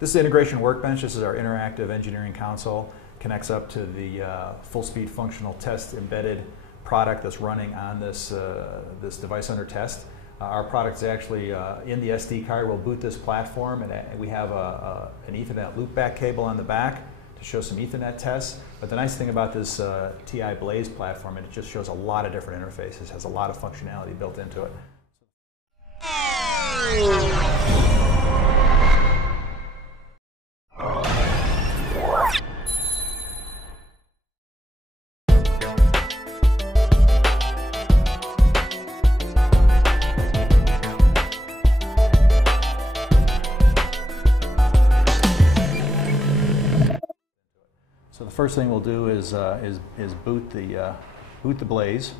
This is Integration Workbench. This is our interactive engineering console. Connects up to the full-speed functional test embedded product that's running on this, this device under test. Our product is actually in the SD card. We'll boot this platform, and we have an Ethernet loopback cable on the back to show some Ethernet tests. But the nice thing about this TI Blaze platform, it just shows a lot of different interfaces, has a lot of functionality built into it. So the first thing we'll do is boot the Blaze,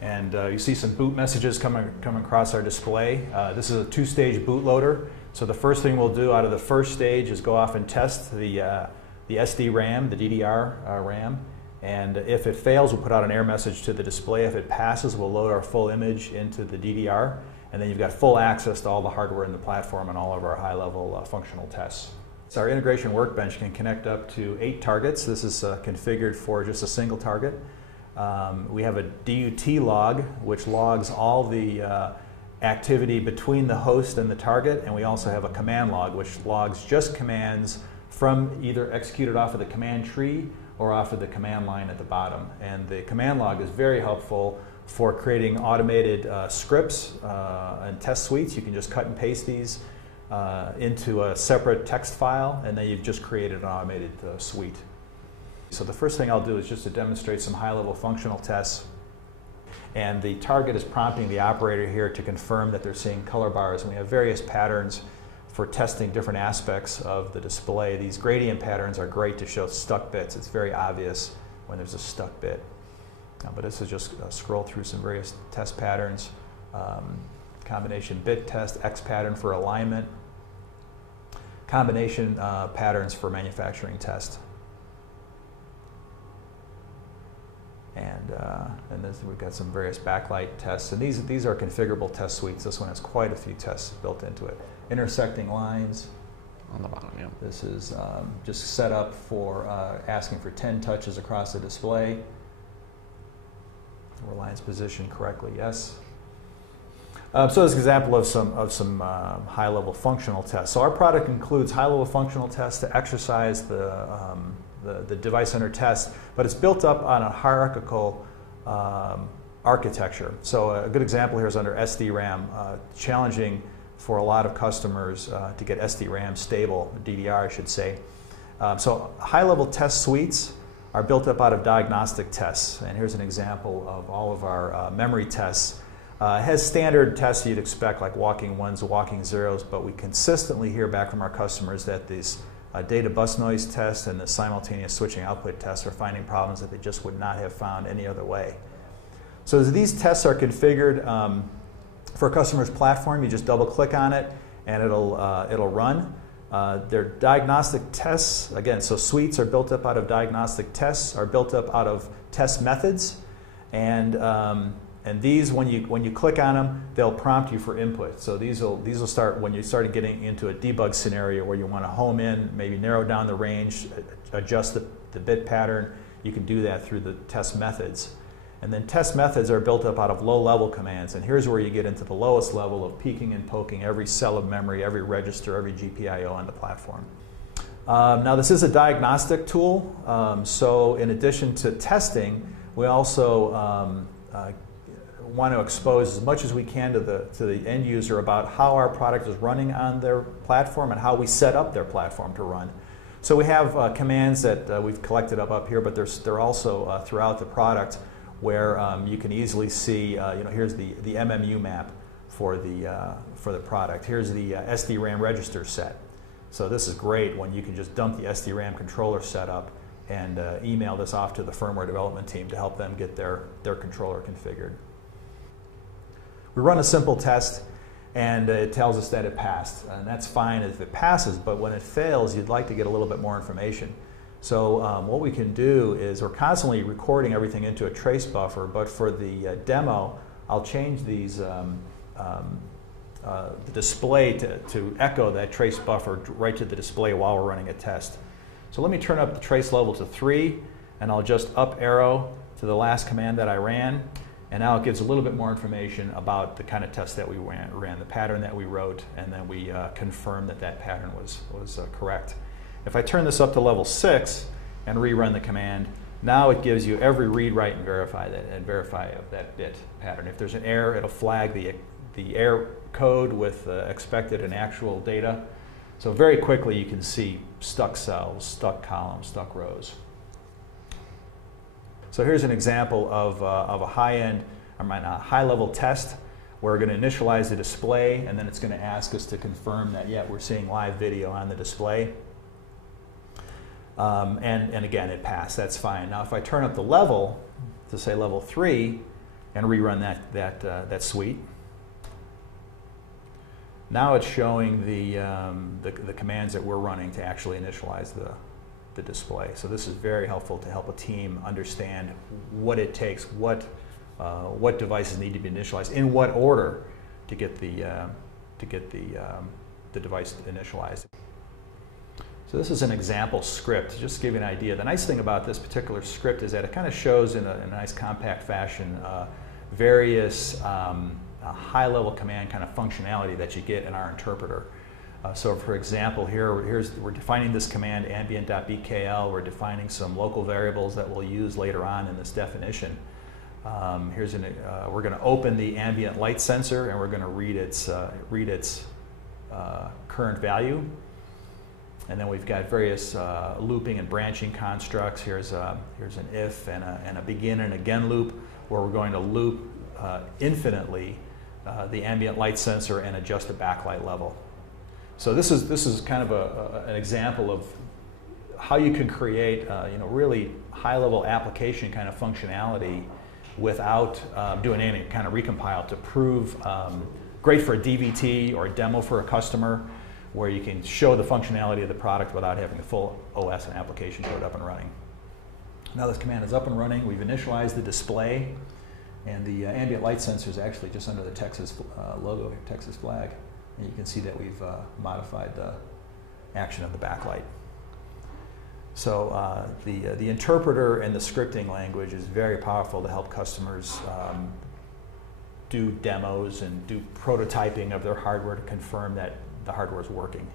and you see some boot messages coming across our display. This is a two-stage bootloader. So the first thing we'll do out of the first stage is go off and test the SD RAM, the DDR RAM, and if it fails, we'll put out an error message to the display. If it passes, we'll load our full image into the DDR, and then you've got full access to all the hardware in the platform and all of our high-level functional tests. So our Integration Workbench can connect up to 8 targets. This is configured for just a single target. We have a DUT log, which logs all the activity between the host and the target, and we also have a command log, which logs just commands from either executed off of the command tree or off of the command line at the bottom. And the command log is very helpful for creating automated scripts and test suites. You can just cut and paste these into a separate text file, and then you've just created an automated suite. So the first thing I'll do is just to demonstrate some high-level functional tests. And the target is prompting the operator here to confirm that they're seeing color bars. And we have various patterns for testing different aspects of the display. These gradient patterns are great to show stuck bits. It's very obvious when there's a stuck bit. But this is just scroll through some various test patterns. Combination bit test, X pattern for alignment, combination patterns for manufacturing test. And this, we've got some various backlight tests, and these are configurable test suites. This one has quite a few tests built into it. Intersecting lines on the bottom, yeah. This is just set up for asking for 10 touches across the display. Were lines positioned correctly? Yes. So this is an example of some high-level functional tests. So our product includes high-level functional tests to exercise the device under test, but it's built up on a hierarchical architecture. So a good example here is under SD-RAM, challenging for a lot of customers to get SD-RAM stable, DDR I should say. So high-level test suites are built up out of diagnostic tests, and here's an example of all of our memory tests. It has standard tests you'd expect, like walking ones, walking zeros, but we consistently hear back from our customers that these data bus noise tests and the simultaneous switching output tests are finding problems that they just would not have found any other way. So as these tests are configured for a customer's platform, you just double click on it and it'll run. They're diagnostic tests, again, so suites are built up out of diagnostic tests, are built up out of test methods, and these, when you click on them, they'll prompt you for input. So these will start when you start getting into a debug scenario where you want to home in, maybe narrow down the range, adjust the bit pattern. You can do that through the test methods. And then test methods are built up out of low-level commands. And here's where you get into the lowest level of peeking and poking every cell of memory, every register, every GPIO on the platform. Now this is a diagnostic tool. So in addition to testing, we also want to expose as much as we can to the end user about how our product is running on their platform and how we set up their platform to run. So we have commands that we've collected up here, but they're also throughout the product where you can easily see, here's the MMU map for the product. Here's the SD-RAM register set. So this is great when you can just dump the SD-RAM controller setup and email this off to the firmware development team to help them get their controller configured. We run a simple test, and it tells us that it passed. And that's fine if it passes, but when it fails, you'd like to get a little bit more information. So what we can do is we're constantly recording everything into a trace buffer, but for the demo, I'll change these the display to echo that trace buffer right to the display while we're running a test. So let me turn up the trace level to 3, and I'll just up arrow to the last command that I ran, and now it gives a little bit more information about the kind of test that we ran, the pattern that we wrote, and then we confirmed that that pattern was correct. If I turn this up to level 6 and rerun the command, now it gives you every read, write, and verify of that bit pattern. If there's an error, it'll flag the error code with expected and actual data. So very quickly you can see stuck cells, stuck columns, stuck rows. So here's an example of a high-level test where we're going to initialize the display, and then it's going to ask us to confirm that, yeah, we're seeing live video on the display. And again, it passed. That's fine. Now, if I turn up the level to say level 3 and rerun that suite, now it's showing the commands that we're running to actually initialize the display. So this is very helpful to help a team understand what it takes, what devices need to be initialized, in what order to get the device initialized. So this is an example script, just to give you an idea. The nice thing about this particular script is that it kind of shows in a nice compact fashion various high-level command kind of functionality that you get in our interpreter. So for example, we're defining this command ambient.bkl. We're defining some local variables that we'll use later on in this definition. We're going to open the ambient light sensor, and we're going to read its current value. And then we've got various looping and branching constructs. Here's an if and a begin and again loop, where we're going to loop infinitely the ambient light sensor and adjust the backlight level. So this is kind of an example of how you can create really high-level application kind of functionality without doing any kind of recompile to prove great for a DVT or a demo for a customer, where you can show the functionality of the product without having the full OS and application code up and running. Now this command is up and running. We've initialized the display, and the ambient light sensor is actually just under the Texas logo here, Texas flag. And you can see that we've modified the action of the backlight. So the interpreter and the scripting language is very powerful to help customers do demos and do prototyping of their hardware to confirm that the hardware is working.